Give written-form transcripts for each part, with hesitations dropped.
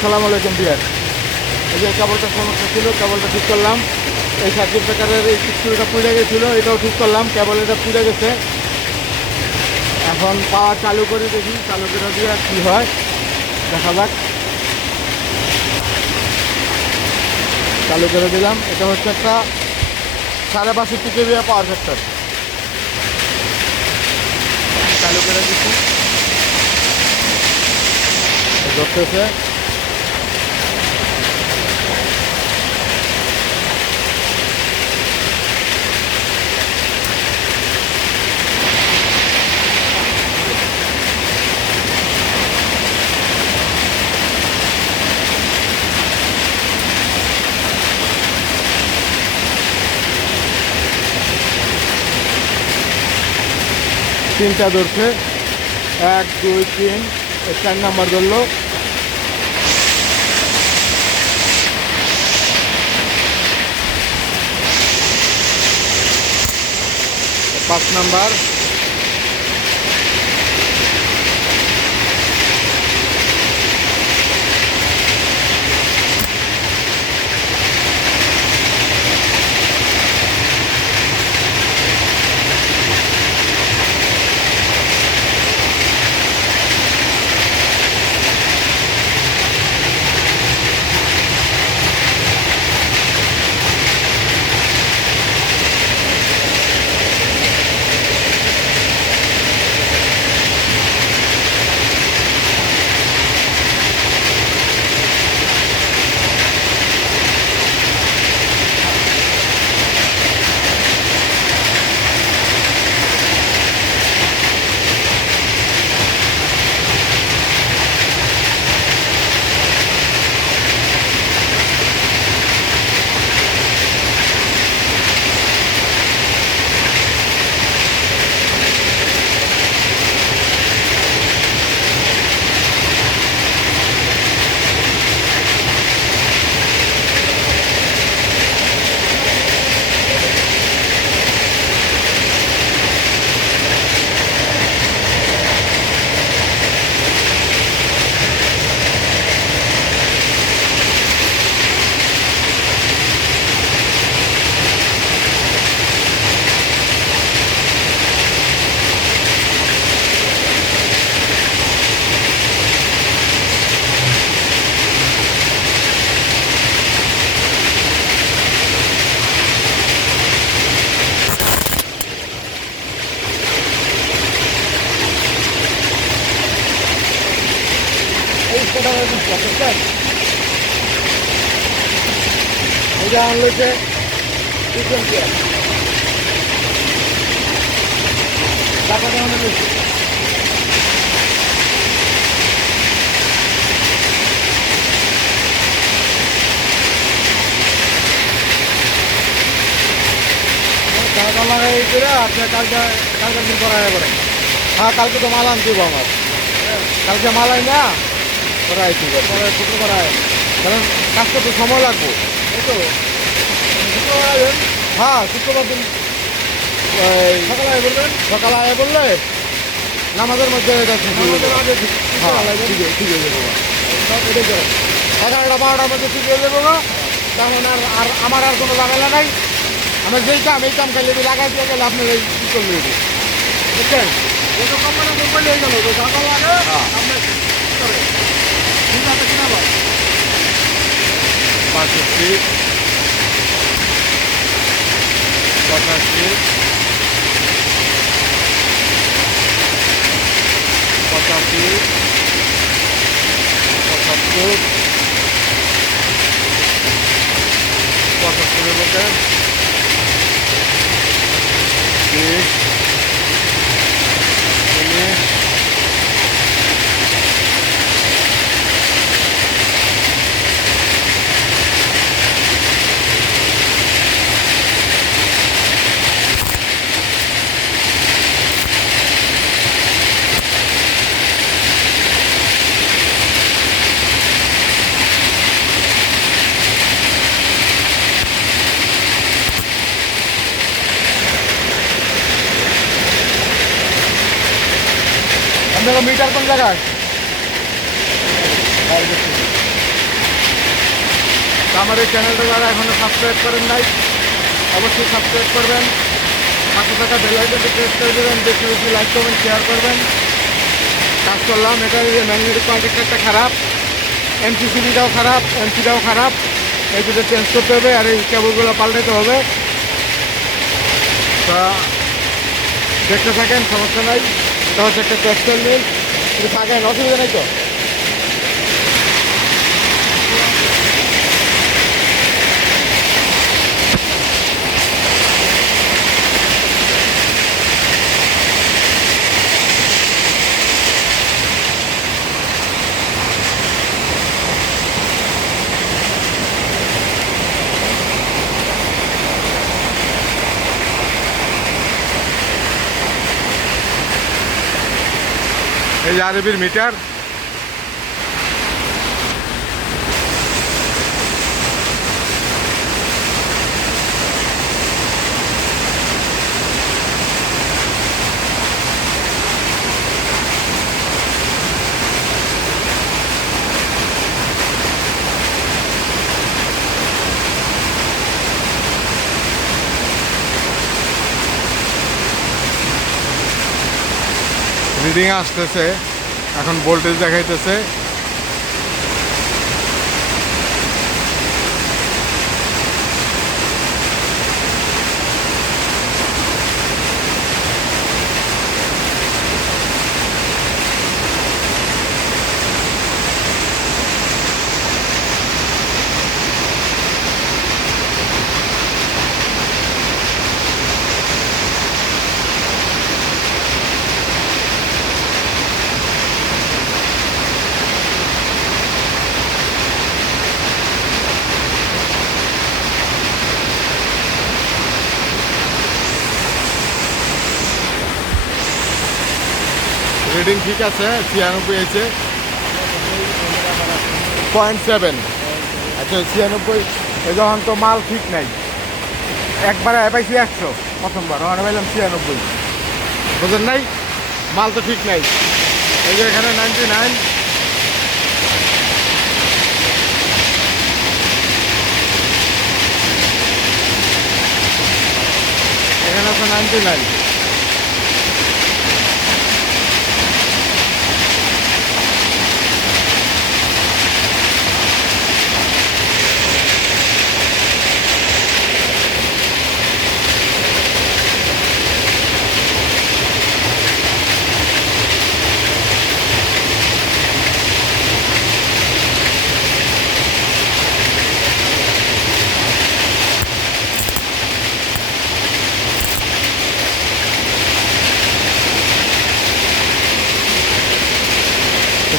আসসালামু আলাইকুম বিয়ার। এই যে কেবলটার সমস্যা ছিল, কেবলটা ঠিক করলাম। এই সার্কিট ব্রেকারের এই স্ক্রুটা পুড়ে গেছিলো, এটাও ঠিক করলাম। কেবল এটা পুড়ে গেছে। এখন পাওয়ার চালু করে দেখি, চালু করে দিয়ে কী হয় দেখা যাক। চালু করে দিলাম। এটা হচ্ছে একটা 5.5 kVA পাওয়ার ফ্যাক্টর। চালু করে দিচ্ছি, ধরতেছে। তিনটা ধরছে, 1 2 3, 4 নাম্বার ধরলো। পাঁচ নাম্বার, এটা আনলো যে টাকাটা অনেক বেশি। টাকা লাগাই করে আপনি কালকে দিন করা যাবে। হ্যাঁ, কালকে তো মাল আনতে হবে আমার। কালকে মাল আই না করাই ঠিক আছে, পরে শুক্র করায়, কারণ কাজ করতে সময় লাগবে। এই তো শুক্রবার আসবেন। হ্যাঁ, শুক্রবার দিন সকালে আয় বলবেন। সকালে আয় বললে নামাজের মধ্যে এটা ঠিক হয়ে যাবে। ঠিক হয়ে যাবো, 11টা 12টার মধ্যে ঠিক হয়ে যাবো। তখন আর আমার আর কোনো ঝামেলা নাই। আমার যেই কাম এই কাম খাইলে লাগাই দিয়ে গেলে আপনার এই কী করলে দেবো, বুঝছেন? যেটা কোম্পানি করলে হয়ে গেল, টাকা লাগে আপনার ঠিক আছে কিনা ভাই? 65 85 85 75 75-এর মধ্যে 20 19 আপনারা মিটার কোন জায়গায়? আমার এই চ্যানেলটা যারা এখনও সাবস্ক্রাইব করেন নাই অবশ্যই সাবস্ক্রাইব করবেন, পাশে থাকা বেল আইকনটি প্রেস করে দেবেন, বেশি বেশি লাইক করবেন, শেয়ার করবেন। কাজ করলাম, এটার যে ম্যাগনেটিক কন্ট্যাক্টরটা খারাপ, এমসিসিবিটাও খারাপ, এমসিটাও খারাপ, এই দুটো চেঞ্জ করতে হবে আর এই কেবলগুলো পাল্টাতে হবে। তা দেখতে থাকেন, সমস্যা নাই। এটা হচ্ছে একটা টেক্সটাইল মিল, কিন্তু থাকেন, অসুবিধা নেই তো। এই যে আরবির মিটার, রিডিং আসতেছে, এখন ভোল্টেজ দেখাইতেছে। রিডিং ঠিক আছে, 96 আছে, 0.7। আচ্ছা 96, যখন তো মাল ঠিক নাই, একবারে পাইছি 100 প্রথমবার, ওখানে পাইলাম 96, বুঝলেন নাই, মাল তো ঠিক নাই। এই যে এখানে 99, এখানে আছে 99।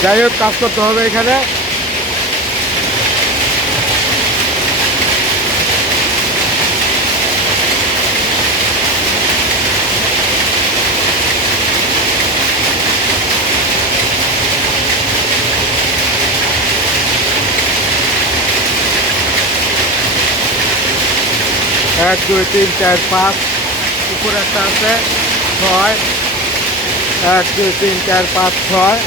যাই হোক, কাজ করতে হবে এখানে। এক, দুই, তিন, চার, পাঁচ, উপরে একটা আছে 6, 1, 2, 3, 4, 5, 6।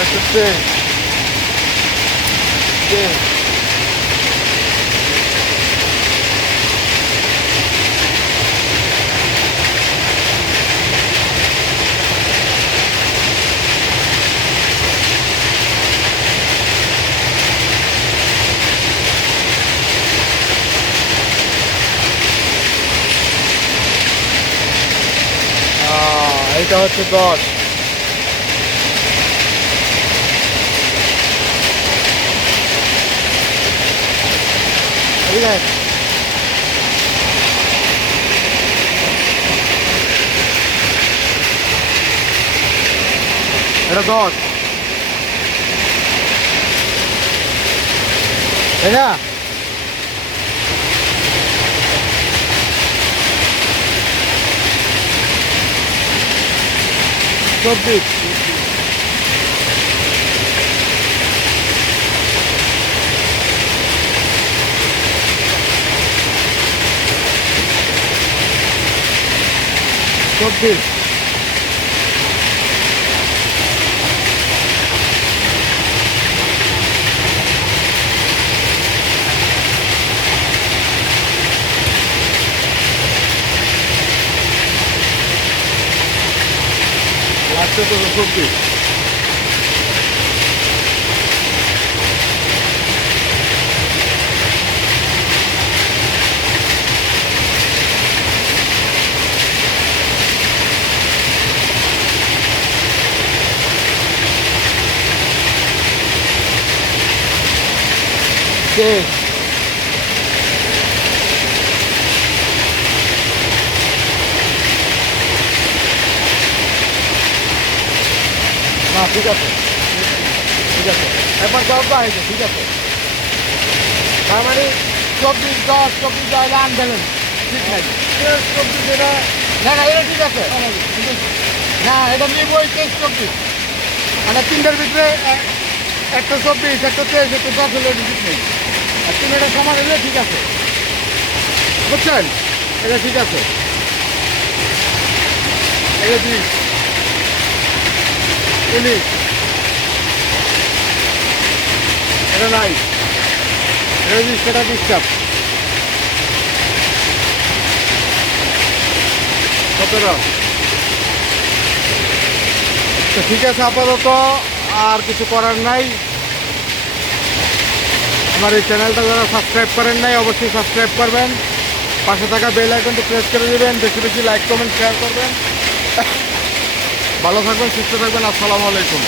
That's the thing. Yeah. এটা হচ্ছে 10। ঠিক আছে। এটা 10, তাই না? চব্বিশ, চব্বিশ, লাগছে তো 24, শেষ। না ঠিক আছে, ঠিক আছে, একবার জব হয়েছে, ঠিক আছে। তার মানে 24, 10, 24 আনবেলেন, ঠিক নাই। 24 এটা না, না এটা ঠিক আছে না, এটা নিব 23, 24 মানে 3টার ভিতরে একটা 24, একটা 23, একটা 10 হলে ঠিক নেই। আর 3 সমান হলে ঠিক আছে, বুঝছেন? এটা ঠিক আছে, এটা 20, 19, এটা নাই, এটা 20, এটা 20 চাপ, 17। তো ঠিক আছে, আপাতত আর কিছু করার নাই। আমার এই চ্যানেলটা যারা সাবস্ক্রাইব করেন নাই অবশ্যই সাবস্ক্রাইব করবেন, পাশে থাকা বেল আইকনটি প্রেস করে দেবেন, বেশি বেশি লাইক কমেন্ট শেয়ার করবেন। ভালো থাকবেন, সুস্থ থাকবেন। আসসালামু আলাইকুম।